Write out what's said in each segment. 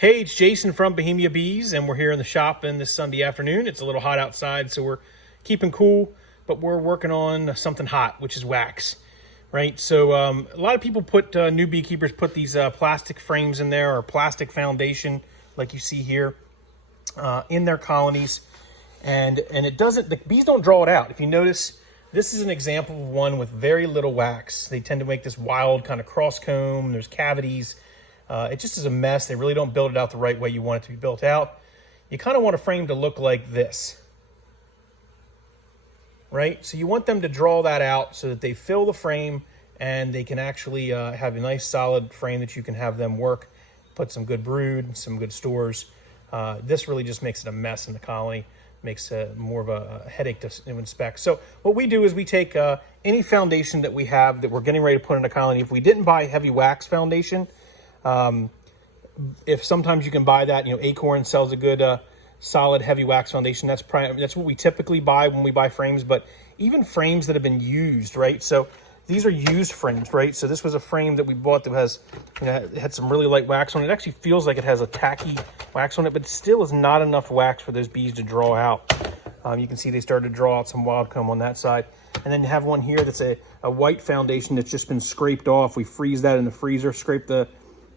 Hey, it's Jason from Bohemia Bees, and we're here in the shop in this Sunday afternoon. It's a little hot outside, so we're keeping cool, but we're working on something hot, which is wax, right? So a lot of people put, new beekeepers put these plastic frames in there, or plastic foundation, like you see here, in their colonies, and it doesn't, the bees don't draw it out. If you notice, this is an example of one with very little wax. They tend to make this wild kind of cross comb. There's cavities. It just is a mess. They really don't build it out the right way you want it to be built out. You kind of want a frame to look like this, right? So you want them to draw that out so that they fill the frame and they can actually have a nice solid frame that you can have them work, put some good brood, some good stores. This really just makes it a mess in the colony, makes more of a headache to inspect. So what we do is we take any foundation that we have that we're getting ready to put in a colony. If we didn't buy heavy wax foundation, if sometimes you can buy that, Acorn sells a good solid heavy wax foundation. That's what we typically buy when we buy frames, but even frames that have been used, right? So these are used frames, right? So this was a frame that we bought that has, it had some really light wax on it. It actually feels like it has a tacky wax on it, but still is not enough wax for those bees to draw out. You can see they started to draw out some wild comb on that side. And then you have one here that's a white foundation that's just been scraped off. We freeze that in the freezer, scrape the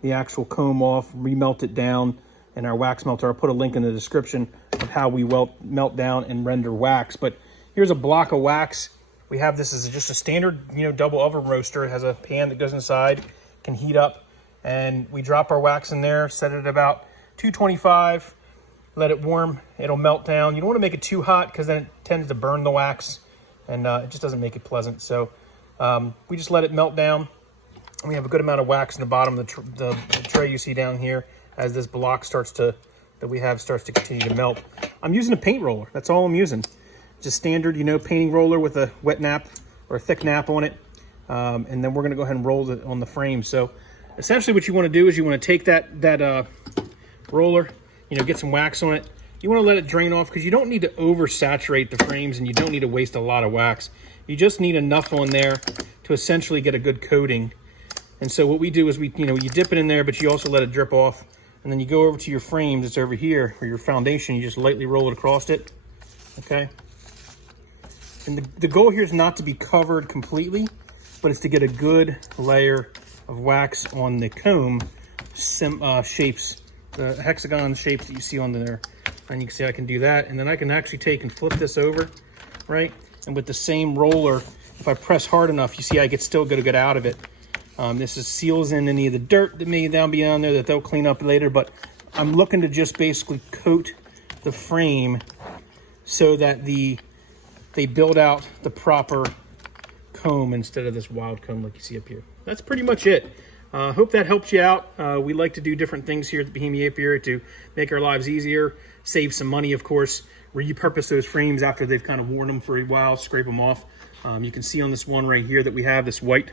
actual comb off, remelt it down in our wax melter. I'll put a link in the description of how we melt down and render wax. But here's a block of wax. We have this as just a standard, double oven roaster. It has a pan that goes inside, can heat up, and we drop our wax in there, set it at about 225, let it warm. It'll melt down. You don't want to make it too hot because then it tends to burn the wax, and it just doesn't make it pleasant. So we just let it melt down. We have a good amount of wax in the bottom of the tray you see down here as this block starts to continue to melt. I'm using a paint roller. That's all I'm using. Just standard, painting roller with a wet nap or a thick nap on it. And then we're gonna go ahead and roll it on the frame. So essentially what you wanna do is you wanna take that roller, get some wax on it. You wanna let it drain off because you don't need to oversaturate the frames and you don't need to waste a lot of wax. You just need enough on there to essentially get a good coating. And so what we do is you dip it in there, but you also let it drip off. And then you go over to your frame that's over here, or your foundation, you just lightly roll it across it, okay? And the goal here is not to be covered completely, but it's to get a good layer of wax on the comb shapes, the hexagon shapes that you see on there. And you can see I can do that. And then I can actually take and flip this over, right? And with the same roller, if I press hard enough, you see I still get out of it. This seals in any of the dirt that may now be on there that they'll clean up later, but I'm looking to just basically coat the frame so that they build out the proper comb instead of this wild comb like you see up here. That's pretty much it. Hope that helps you out. We like to do different things here at the Bohemia Apiary to make our lives easier, save some money, of course, repurpose those frames after they've kind of worn them for a while, scrape them off. You can see on this one right here that we have this white.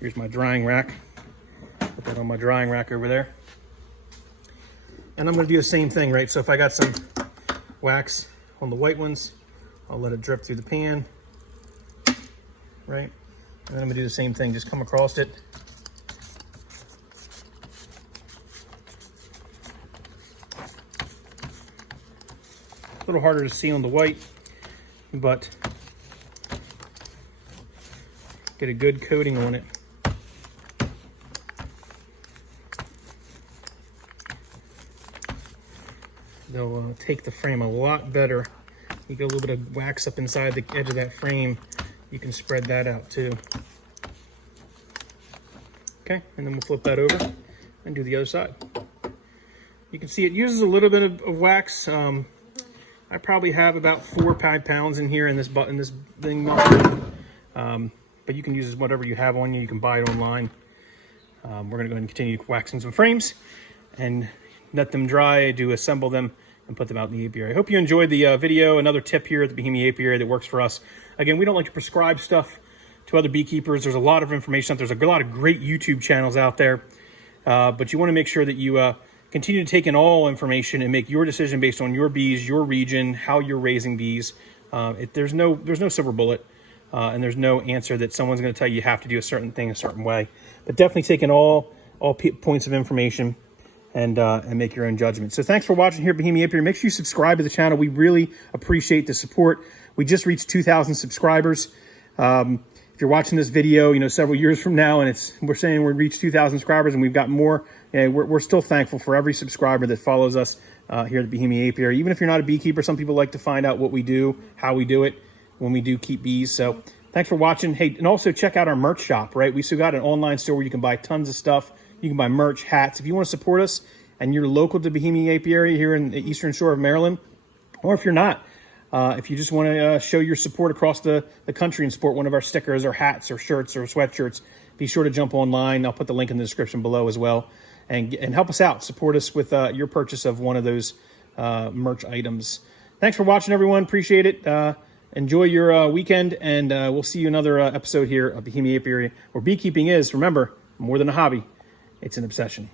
Here's my drying rack. Put that on my drying rack over there. And I'm gonna do the same thing, right? So if I got some wax on the white ones, I'll let it drip through the pan, right? And then I'm gonna do the same thing, just come across it. A little harder to see on the white, but get a good coating on it. They'll take the frame a lot better. You get a little bit of wax up inside the edge of that frame. You can spread that out too. Okay, and then we'll flip that over and do the other side. You can see it uses a little bit of wax. I probably have about 4 or 5 pounds in here in this thing. But you can use whatever you have on you. You can buy it online. We're gonna go ahead and continue waxing some frames and let them dry, assemble them, and put them out in the apiary. I hope you enjoyed the video. Another tip here at the Bohemia Apiary that works for us. Again, we don't like to prescribe stuff to other beekeepers. There's a lot of information out there. There's a lot of great YouTube channels out there. But you want to make sure that you continue to take in all information and make your decision based on your bees, your region, how you're raising bees. There's no silver bullet. And there's no answer that someone's going to tell you have to do a certain thing a certain way. But definitely taking all points of information and make your own judgment. So thanks for watching here at Bohemia Apiary. Make sure you subscribe to the channel. We really appreciate the support. We just reached 2,000 subscribers. If you're watching this video, you know, several years from now, and we're saying we reached 2,000 subscribers and we've got more, we're still thankful for every subscriber that follows us here at Bohemia Apiary. Even if you're not a beekeeper, some people like to find out what we do, how we do it when we do keep bees. So thanks for watching. Hey, and also check out our merch shop, right? We still got an online store where you can buy tons of stuff. You can buy merch, hats. If you want to support us and you're local to Bohemia Apiary here in the Eastern Shore of Maryland, or if you're not, if you just want to show your support across the country and support one of our stickers or hats or shirts or sweatshirts, be sure to jump online. I'll put the link in the description below as well. And help us out. Support us with your purchase of one of those merch items. Thanks for watching, everyone. Appreciate it. Enjoy your weekend, and we'll see you another episode here of Bohemia Apiary, where beekeeping is, remember, more than a hobby. It's an obsession.